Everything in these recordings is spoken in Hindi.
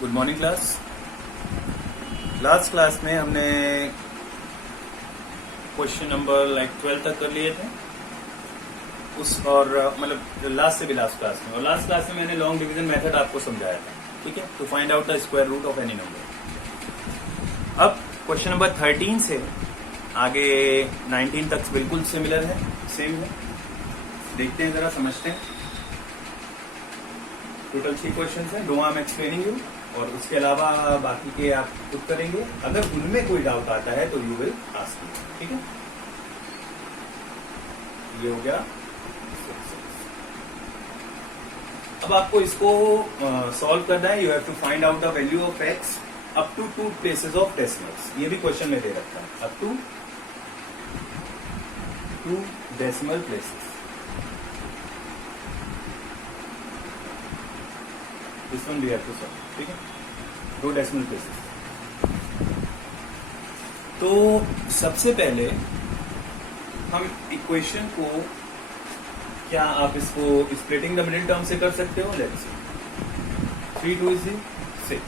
Good morning class. Last class में हमने क्वेश्चन नंबर 12 तक कर लिए थे उस और मतलब लास्ट से भी लास्ट क्लास में, और लास्ट क्लास में मैंने लॉन्ग डिवीजन मेथड आपको समझाया था, ठीक है, to find out the square root of any number. अब क्वेश्चन नंबर 13 से आगे 19 तक बिल्कुल सिमिलर है, सेम है। देखते हैं, जरा समझते हैं। टोटल 3 क्वेश्चन है, no I am explaining you, और उसके अलावा बाकी के आप खुद करेंगे। अगर उनमें कोई डाउट आता है तो यू विल आस्क मी, ठीक है। ये हो गया। अब आपको इसको सॉल्व करना है। You have to find out the value of x up to 2 places of decimals. ये भी क्वेश्चन में दे रखा है, up to 2 decimal places. This one we have to solve, ठीक है, 2 डेसिमल प्लेसेस। तो सबसे पहले हम इक्वेशन को, क्या आप इसको स्प्लिटिंग द मिडिल टर्म से कर सकते हो? Let's see 3 2 6।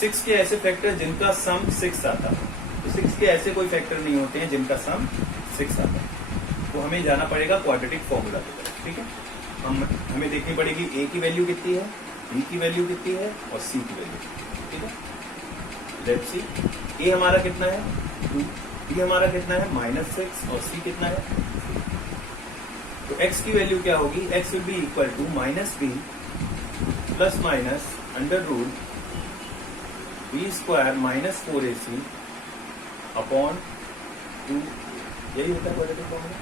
6 के ऐसे फैक्टर जिनका सम 6 आता है, तो 6 के ऐसे कोई फैक्टर नहीं होते हैं जिनका सम 6 आता है। तो हमें जाना पड़ेगा क्वाड्रेटिक फॉर्मूला की तरफ, ठीक है। हमें देखनी पड़ेगी ए की वैल्यू कितनी है, बी की वैल्यू कितनी है और सी की वैल्यू कितनी है, ठीक है। लेट्स सी, ए हमारा कितना है 2, बी हमारा कितना है -6 और सी कितना है। तो x की वैल्यू क्या होगी? x will be equal to -b plus minus under root b square -4ac upon 2। यही होता है क्वाड्रेटिक फॉर्मूला।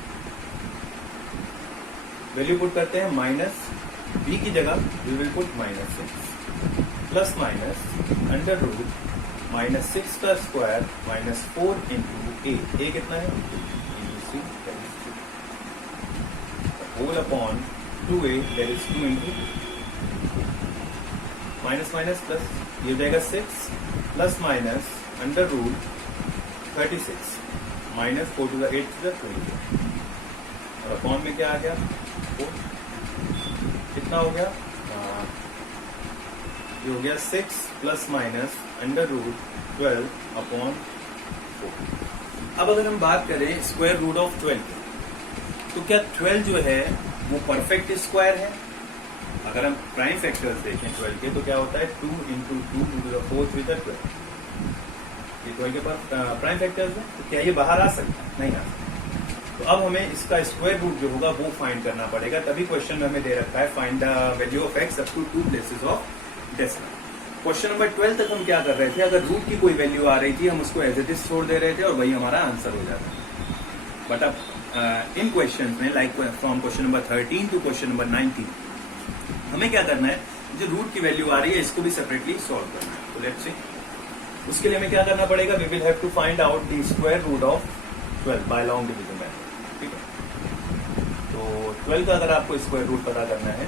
वैल्यू पुट करते हैं, माइनस b की जगह we will put -6 plus minus under root -6 का स्क्वायर -4 इंटू ए कितना है into c whole upon 2a that is 2 into minus minus plus, ये हो जाएगा 6 plus minus under root 36 -4 to the 8 to the 20, और अपॉन में क्या आ गया 4। कितना हो गया? ये हो गया 6 plus minus under root 12 upon 4। अब अगर हम बात करें स्क्वायर रूट ऑफ 12 की, तो क्या 12 जो है वो परफेक्ट स्क्वायर है? अगर हम प्राइम फैक्टर्स देखें 12 के, तो क्या होता है 2 इंटू 2 टू द 4 विद 12। ये 12 के पास प्राइम फैक्टर्स है, तो क्या ये बाहर आ सकता है? नहीं आ सकता। तो अब हमें इसका स्क्वायर रूट जो होगा वो फाइंड करना पड़ेगा। तभी क्वेश्चन में हमें दे रखा है find the value of x up to 2 places of decimal. Question number 12 तक हम क्या कर रहे थे? अगर रूट की कोई वैल्यू आ रही थी, हम उसको एज इट इज छोड़ दे रहे थे और वही हमारा आंसर हो जाता। बट अब इन क्वेश्चन में, like from question number 13 to question number 19, हमें क्या करना है? जो रूट की वैल्यू आ रही है इसको भी सेपरेटली सॉल्व करना है। तो लेट्स सी, उसके लिए हमें क्या करना पड़ेगा? We will have to find out the square root of 12 by long division method, ठीक है। तो 12 का अगर आपको स्क्वायर रूट पता करना है,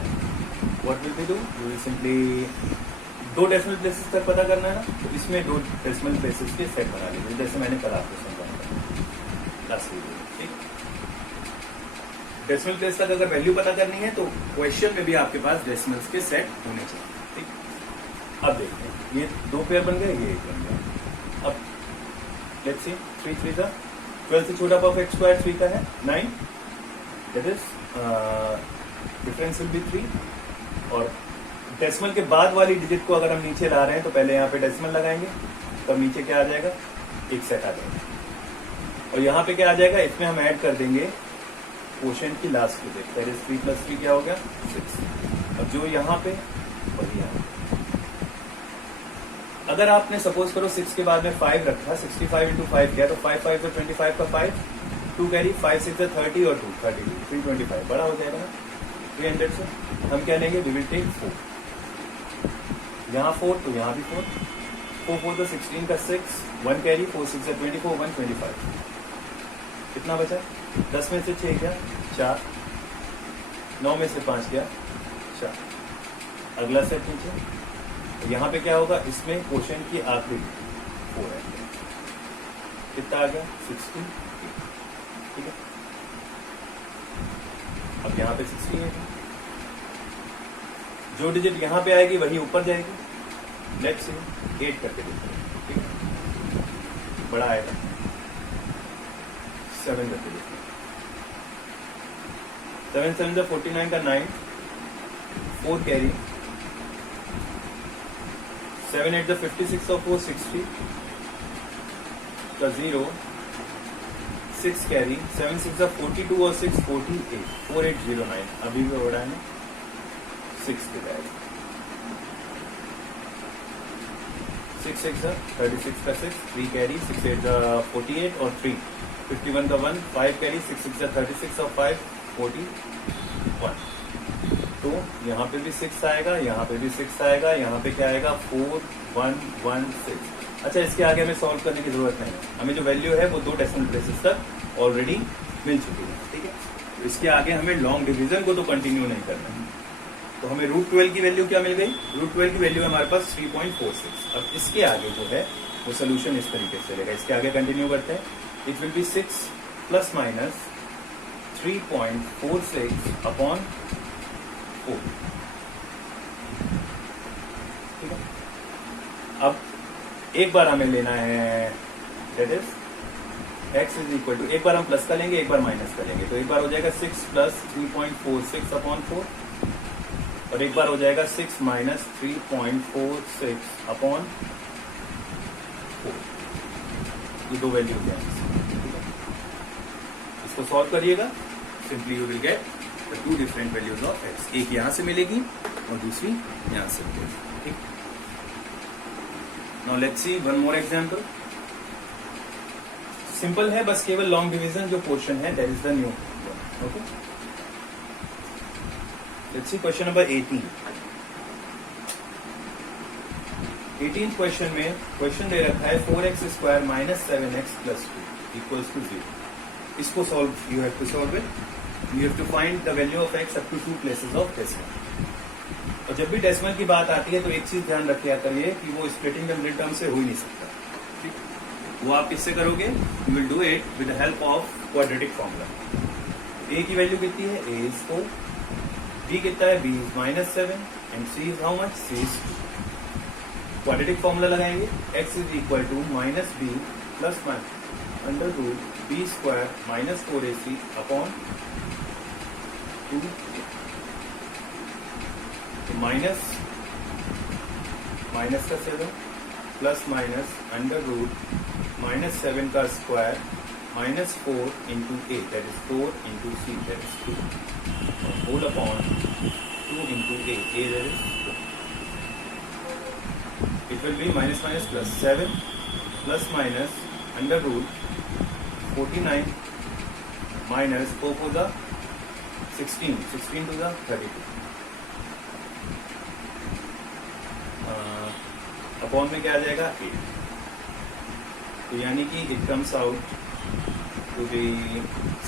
what will be do? You will simply 2 decimal places तक पता करना है ना, तो इसमें 2 डेसिमल प्लेसेस के सेट बना लीजिए, जैसे मैंने कल आपको समझाया लास्ट वीडियो, ठीक। डेसिमल प्लेस तक अगर वैल्यू पता करनी है तो क्वेश्चन में भी आपके पास डेसिमल्स के सेट होने चाहिए, ठीक। अब देखते हैं, ये 2 पेयर बन गए, ये 1 बन गया। अब लेट्स सी, 3 3 जा 12 से छोटा परफेक्ट स्क्वायर 3 का है 9, that is difference will be 3। और डेसिमल के बाद वाली डिजिट को अगर हम नीचे ला रहे हैं तो पहले यहाँ पे डेसिमल लगाएंगे, तब नीचे क्या आ जाएगा? एक सेट आ जाएगा। और यहाँ पे क्या आ जाएगा? इसमें हम ऐड कर देंगे क्वोशिएंट की लास्ट डिजिट, दैट इज 3 + 3 क्या हो गया 6। अब जो यहाँ पे और यहाँ, अगर आपने सपोज करो 6 के बाद में 5 रखा, 65 इंटू 5 किया, तो 5 5 तो 25 का 5, 2 कैरी, 5 6 30 और 2 32, 325 बड़ा हो जाएगा ना 300 से। हम क्या लेंगे? वी विल टेक 4, यहाँ 4 तो यहाँ भी 4, 4 4 तो 16 का 6, 1 कैरी, 4 6 24, 125। कितना बचा? 10 में से 6 गया 4, 9 में से 5 गया 4। अगला सेट नीचे, यहाँ पे क्या होगा? इसमें क्वोशिएंट की आखिरी 4 है, कितना आ गया 16, ठीक है। अब यहाँ पे 16 है, जो डिजिट यहाँ पे आएगी वही ऊपर जाएगी, लेट्स सी 8 करके देखते हैं, ठीक है, बड़ा आएगा 7 करके देखते हैं, 7 7 जो 49 का 9, 4 कैरी, 7 8 जो 56 और 4 60 का 0, 6 कैरी, 7 6 जो 42 और 6 48, 4809 अभी भी हो रहा है 6 के बैग, 6 6 36 का 6, 3 कैरी, 6 8 48 और 3 51 का 1, 5 कैरी, 6 6 36 और 5 41। तो यहाँ पे भी 6 आएगा, यहाँ पे भी 6 आएगा, यहाँ पे क्या आएगा 4 1 1 6। अच्छा, इसके आगे हमें सॉल्व करने की जरूरत नहीं है, हमें जो वैल्यू है वो 2 डेसिमल प्लेसेस तक ऑलरेडी मिल चुकी है, ठीक है। तो इसके आगे हमें लॉन्ग डिवीजन को तो कंटिन्यू नहीं करना है। तो हमें √12 की वैल्यू क्या मिल गई, √12 की वैल्यू है हमारे पास 3.46। अब इसके आगे जो है वो सोल्यूशन इस तरीके से चलेगा, इसके आगे कंटिन्यू करते हैं। इट विल बी 6 ± 3.46 अपॉन 4, ठीक है। अब एक बार हमें लेना है, that is x is equal to, एक बार हम प्लस का लेंगे, एक बार माइनस का लेंगे, तो एक बार हो जाएगा 6 + 3.46 अपॉन 4 और एक बार हो जाएगा 6 - 3.46 अपॉन 4। ये दो वैल्यू हैं, इसको सॉल्व करिएगा, simply you will get the 2 different values of x। एक यहां से मिलेगी और दूसरी यहां से मिलेगी, ठीक। Now let's see one more example. Simple है, बस केवल लॉन्ग डिवीजन जो पोर्शन है that is the new one, okay. Let's see question number 18। 18th question में क्वेश्चन दे रखा है 4x² - 7x + 2 = 0। इसको solve, you have to solve it, you have to find the value of x up to 2 places of decimal. और जब भी डेसिमल की बात आती है तो एक चीज ध्यान रखिए करिए कि वो स्प्लिटिंग द मिडिल टर्म से हो ही नहीं सकता, ठीक। वो आप किससे करोगे, you will do it with the help of quadratic formula. a की वैल्यू कितनी है, a इज 4, b कितना है, b is -7 and c is how much, c is 2। Quadratic formula लगाएंगे, x is equal to -b + √b² - 4ac upon 2, minus का 7 प्लस माइनस √-7 का square -4 into a, that is 4 into c, that is 2, whole upon 2 into a, that is 2. It will be minus plus 7 plus minus √49 minus 4 for the 16 to the 32 upon में क्या आ जाएगा 8। तो यानी कि it comes out to be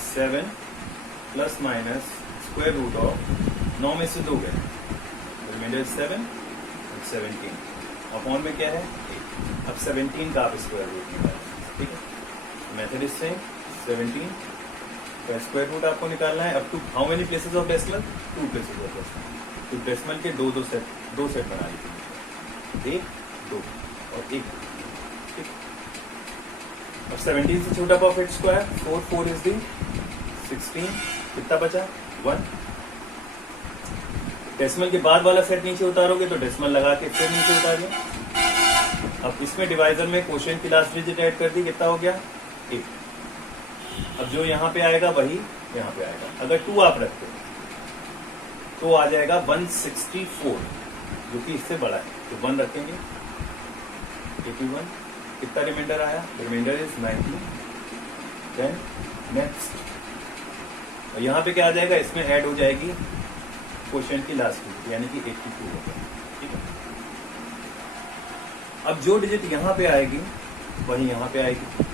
7 plus minus square root of 9 में से 2 गए, रिमाइंडर 7 और 17, अपॉन में क्या है 8। अब 17 का आप स्क्वायर रूट निकालें, ठीक है। मेथड इज सेम, 17 का स्क्वायर रूट आपको निकालना है up to how many places of decimal, 2 places of decimal. तो डेसिमल के दो सेट बना लीजिए, 1 2 और 1, ठीक। अब 17 से छोटा परफेक्ट स्क्वायर 4 4 इज दी 16, कितना बचा 1। डेसिमल के बाद वाला सेट नीचे उतारोगे तो डेसिमल लगा के फिर नीचे उतारिए। अब इसमें डिवाइजर में क्वोशिएंट की लास्ट डिजिट ऐड कर दी, कितना हो गया 1। अब जो यहाँ पे आएगा वही यहाँ पे आएगा। अगर 2 आप रखते तो आ जाएगा 164, जो कि इससे बड़ा है, तो 1 रखेंगे 81। कितना रिमाइंडर आया, रिमाइंडर इज 90। देन नेक्स्ट, और यहाँ पे क्या आ जाएगा, इसमें ऐड हो जाएगी क्वोशिएंट की लास्ट डिजिट, यानी कि 82 हो गया, ठीक है। अब जो डिजिट यहाँ पे आएगी वही यहाँ पे आएगी,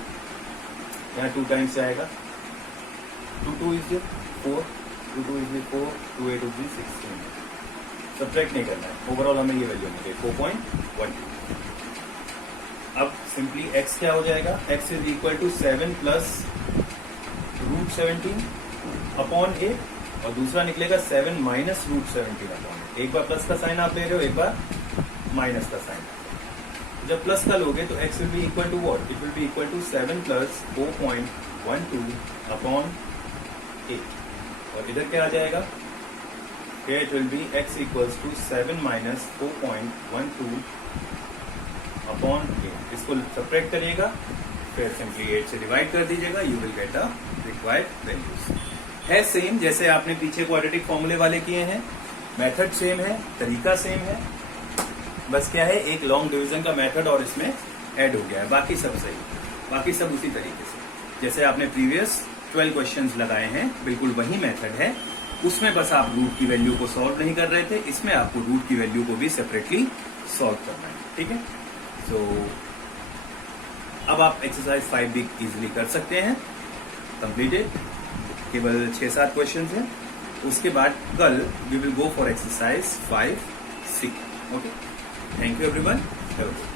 यहाँ 2 टाइम्स आएगा, 2 2 इज 4, 2 2 इज 4, 2 8 इज 16। सब्ट्रैक्ट नहीं करना है, ओवरऑल हमें ये वैल्यू मिलेगी 4.12। अब सिंपली x क्या हो जाएगा, x is equal to 7 plus √17 upon 8, और दूसरा निकलेगा 7 माइनस √17 अपॉन 8। एक बार प्लस का साइन आप ले रहे हो, एक बार माइनस का साइन। जब प्लस का लोगे तो x will be equal to what, it will be equal to 7 plus 4.12 upon 8, और इधर क्या आ जाएगा, it will be x equals to 7 minus 4.12 upon 8। इसको सब्ट्रैक्ट करिएगा, फिर सिंपली 8 से डिवाइड कर दीजिएगा, you will get the required values. है सेम जैसे आपने पीछे क्वाड्रेटिक फॉर्मूले वाले किए हैं, मेथड सेम है, तरीका सेम है, बस क्या है एक लॉन्ग डिवीजन का मेथड और इसमें ऐड हो गया है, बाकी सब सही, बाकी सब उसी तरीके से जैसे आपने प्रीवियस 12 क्वेश्चंस लगाए हैं, बिल्कुल वही मेथड है। उसमें बस आप रूट की वैल्यू को सॉल्व नहीं कर रहे थे, इसमें आपको रूट की वैल्यू को भी सेपरेटली सॉल्व करना है, ठीक है। सो अब आप एक्सरसाइज 5 भी इजीली कर सकते हैं, कंप्लीटेड, केवल 6-7 क्वेश्चन हैं। उसके बाद कल we will go for exercise 5-6। Okay, thank you everyone, have a good day.